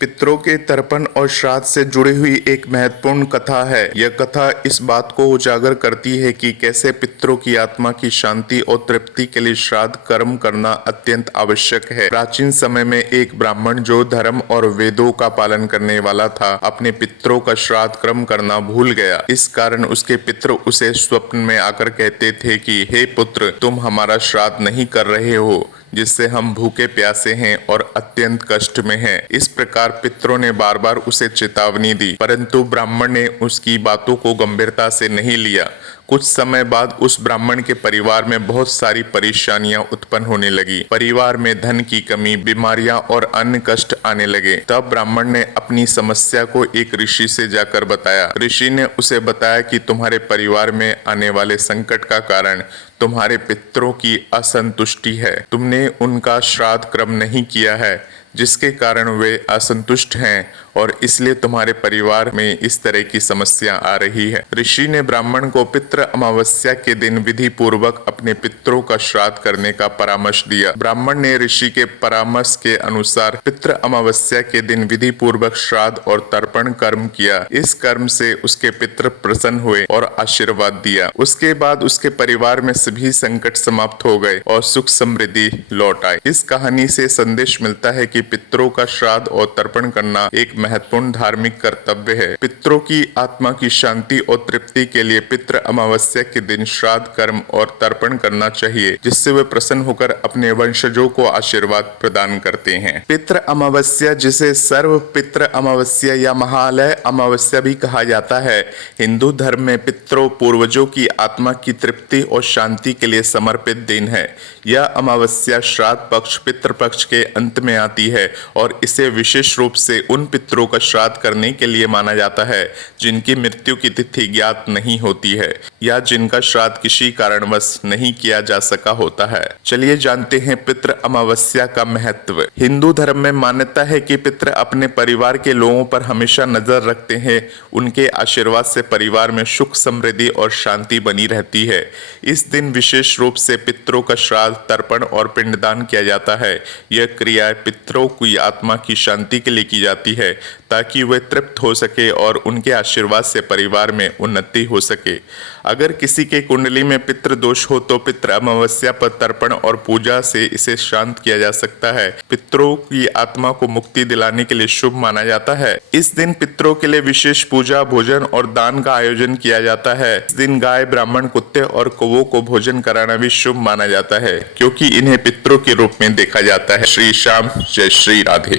पितरों के तर्पण और श्राद्ध से जुड़ी हुई एक महत्वपूर्ण कथा है। यह कथा इस बात को उजागर करती है कि कैसे पितरों की आत्मा की शांति और तृप्ति के लिए श्राद्ध कर्म करना अत्यंत आवश्यक है। प्राचीन समय में एक ब्राह्मण जो धर्म और वेदों का पालन करने वाला था, अपने पितरों का श्राद्ध कर्म करना भूल गया। इस कारण उसके पितर उसे स्वप्न में आकर कहते थे कि हे पुत्र, तुम हमारा श्राद्ध नहीं कर रहे हो, जिससे हम भूखे प्यासे हैं और अत्यंत कष्ट में हैं। इस प्रकार पितरों ने बार बार उसे चेतावनी दी, परंतु ब्राह्मण ने उसकी बातों को गंभीरता से नहीं लिया। कुछ समय बाद उस ब्राह्मण के परिवार में बहुत सारी परेशानियां उत्पन्न होने लगी। परिवार में धन की कमी, बीमारियां और अन्य कष्ट आने लगे। तब ब्राह्मण ने अपनी समस्या को एक ऋषि से जाकर बताया। ऋषि ने उसे बताया कि तुम्हारे परिवार में आने वाले संकट का कारण तुम्हारे पितरों की असंतुष्टि है। तुमने उनका श्राद्ध कर्म नहीं किया है, जिसके कारण वे असंतुष्ट हैं और इसलिए तुम्हारे परिवार में इस तरह की समस्या आ रही है। ऋषि ने ब्राह्मण को पितृ अमावस्या के दिन विधि पूर्वक अपने पितरों का श्राद्ध करने का परामर्श दिया। ब्राह्मण ने ऋषि के परामर्श के अनुसार पितृ अमावस्या के दिन विधि पूर्वक श्राद्ध और तर्पण कर्म किया। इस कर्म से उसके पितर प्रसन्न हुए और आशीर्वाद दिया। उसके बाद उसके परिवार में सभी संकट समाप्त हो गए और सुख समृद्धि लौट आई। इस कहानी से संदेश मिलता है कि पितरों का श्राद्ध और तर्पण करना एक महत्वपूर्ण धार्मिक कर्तव्य है। पितरों की आत्मा की शांति और तृप्ति के लिए पितृ अमावस्या के दिन श्राद्ध कर्म और तर्पण करना चाहिए, जिससे वे प्रसन्न होकर अपने वंशजों को आशीर्वाद प्रदान करते हैं। पितृ अमावस्या, जिसे सर्व पितृ अमावस्या या महालय अमावस्या भी कहा जाता है, हिंदू धर्म में पितरों पूर्वजों की आत्मा की तृप्ति और शांति के लिए समर्पित दिन है। यह अमावस्या श्राद्ध पक्ष पितृ पक्ष के अंत में आती है और इसे विशेष रूप से उन पितरों का श्राद्ध करने के लिए माना जाता है जिनकी मृत्यु की तिथि ज्ञात नहीं होती है या जिनका श्राद्ध किसी कारणवश नहीं किया जा सका होता है। चलिए जानते हैं पितृ अमावस्या का महत्व। हिंदू धर्म में मान्यता है कि पितर अपने परिवार के लोगों पर हमेशा नजर रखते हैं। उनके आशीर्वाद से परिवार में सुख समृद्धि और शांति बनी रहती है। इस दिन विशेष रूप से पितरों का श्राद्ध, तर्पण और पिंडदान किया जाता है। यह क्रिया पितरों की आत्मा की शांति के लिए की जाती है, ताकि वे तृप्त हो सके और उनके आशीर्वाद से परिवार में उन्नति हो सके। अगर किसी के कुंडली में पितृ दोष हो तो पितृ अमावस्या पर तर्पण और पूजा से इसे शांत किया जा सकता है। पितरों की आत्मा को मुक्ति दिलाने के लिए शुभ माना जाता है। इस दिन पितरों के लिए विशेष पूजा, भोजन और दान का आयोजन किया जाता है। इस दिन गाय, ब्राह्मण, कुत्ते और कौवों को भोजन कराना भी शुभ माना जाता है, क्योंकि इन्हें पितरों के रूप में देखा जाता है। श्री श्याम, जय श्री राधे।